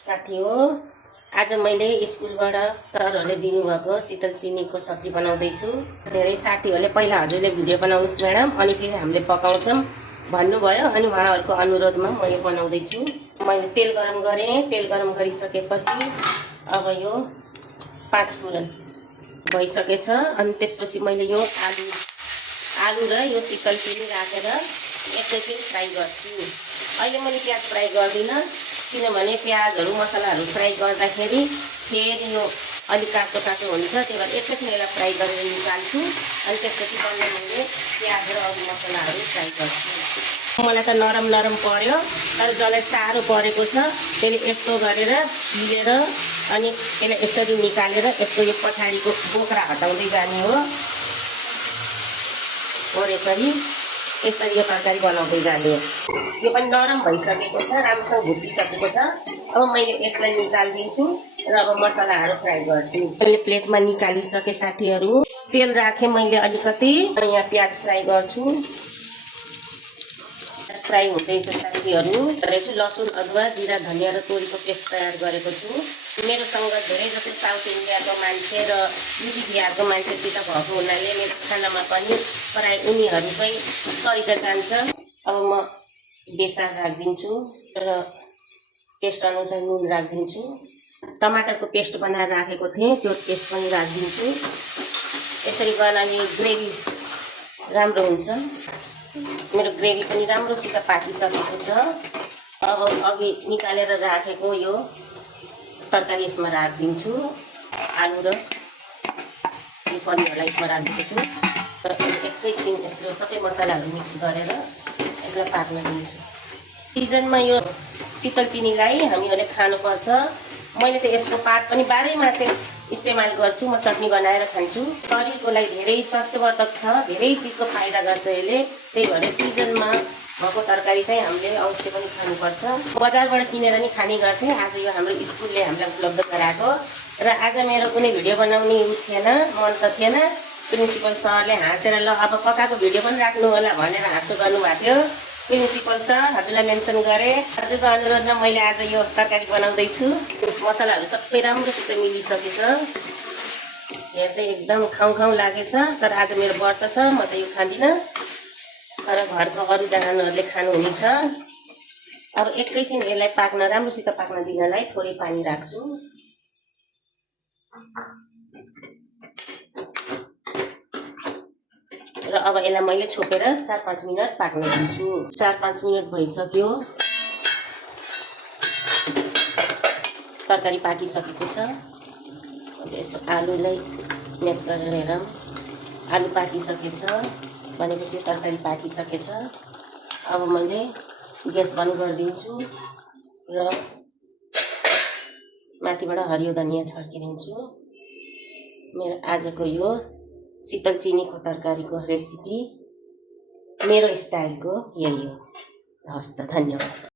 साथी हो, आज मैले स्कुलबाट सरहरूले दिनुभएको शीतल चिनीको सब्जी बनाउँदैछु। धेरै साथीहरूले पहिला हजुरले भिडियो बनाउनुहोस् म्याडम, अनि फेरि हामीले पकाउँछौँ भन्नुभयो, अनि उहाँहरूको अनुरोधमा म यो बनाउँदैछु। मैले तेल गरम गरेँ। तेल गरम गरिसकेपछि अब यो 5 फुरन भइसकेछ। अनि त्यसपछि मैले यो आलु र यो शीतल चिनी राखेर एकैछिन फ्राई गर्छु। अहिले मैले प्याज फ्राई गर्दिनँ, किनभने प्याजहरू मसलाहरू फ्राई गर्दाखेरि फेरि यो अलिक काँचो काँचो हुन्छ। त्यही भएर एकैछिन यसलाई फ्राई गरेर निकाल्छु। अनि त्यसपछि बल्ल मैले प्याज र अरू मसलाहरू फ्राई गर्छु। मलाई त नरम नरम पर्यो, तर जसलाई साह्रो परेको छ त्यसले यस्तो गरेर छिलेर अनि यसलाई यसरी निकालेर यसको यो पछाडिको बोक्रा हटाउँदै जाने हो। यसरी यो तरकारी बनाउँदै जाने। यो पनि नरम भइसकेको छ, राम्रोसँग भुटिसकेको छ। अब मैले यसलाई निकालिदिन्छु र अब मसलाहरू फ्राई गर्छु। मैले प्लेटमा निकालिसकेँ साथीहरू। तेल राखेँ मैले अलिकति, यहाँ प्याज फ्राई गर्छु। फ्राई हुँदैछ साथीहरू। लसुन, अदुवा, जिरा, धनियाँ र तोरीको पेस्ट तयार गरेको छु। मेरोसँग धेरै जस्तो साउथ इन्डियाको मान्छे र युपी बिहारको मान्छेसित भएको हुनाले मेरो खानामा पनि प्राय उनीहरूकै तरिका जान्छ। अब म बेसार राखिदिन्छु र टेस्ट अनुसार नुन राखिदिन्छु। टमाटरको पेस्ट बनाएर राखेको थिएँ, त्यो पेस्ट पनि राखिदिन्छु। यसरी गर्नाले ग्रेभी राम्रो हुन्छ। मेरो ग्रेभी पनि राम्रोसित पाकिसकेको छ। अब अघि निकालेर राखेको यो तरकारी यसमा राखिदिन्छु। आलु र पनिरलाई यसमा राखिदिएको छु र एकैछिन यसको सबै मसलाहरू मिक्स गरेर यसलाई पाक्न दिन्छु। सिजनमा यो शीतल चिनीलाई हामीहरूले खानुपर्छ। मैले त यसको पात पनि 12 मासे इस्तेमाल गर्छु। म चटनी बनाएर खान्छु। शरीरको लागि धेरै स्वास्थ्यवर्धक छ, धेरै चिजको फाइदा गर्छ यसले। त्यही भएर सिजनमा भएको तरकारी चाहिँ हामीले अवश्य पनि खानुपर्छ। बजारबाट किनेर नि खाने गर्थेँ। आज यो हाम्रो स्कुलले हामीलाई उपलब्ध गराएको र आज मेरो कुनै भिडियो बनाउने थिएन, मन त थिएन। प्रिन्सिपल सरले हाँसेर ल अब पकाएको भिडियो पनि राख्नु होला भनेर हाँसो गर्नुभएको थियो। प्रिन्सिपल सर, हजुरलाई मेन्सन गरेँ। हजुरको अनुरोधमा मैले आज यो तरकारी बनाउँदैछु। मसलाहरू सबै राम्रोसित मिलिसकेछ। हेर्दै एकदम खाउँ खाउँ लागेछ। तर आज मेरो व्रत छ, म त यो खाँदिनँ, तर घरको अरूजनाहरूले खानुहुनेछ। अब एकैछिन यसलाई पाक्न, राम्रोसित पाक्न दिनलाई थोरै पानी राख्छु। र अब यसलाई मैले छोपेर 4-5 मिनट पाक्न दिन्छु। 4-5 मिनट भइसक्यो। तरकारी पाकिसकेको छ। यसो आलुलाई म्याच गरेर हेरौँ। आलु पाकिसकेछ भनेपछि तरकारी पाकिसकेछ। अब मैले ग्यास बन्द गरिदिन्छु र माथिबाट हरियो धनियाँ छर्किदिन्छु। मेरो आजको यो शीतल चिनीको तरकारीको रेसिपी मेरो स्टाइलको यही हो। हस् त, धन्यवाद।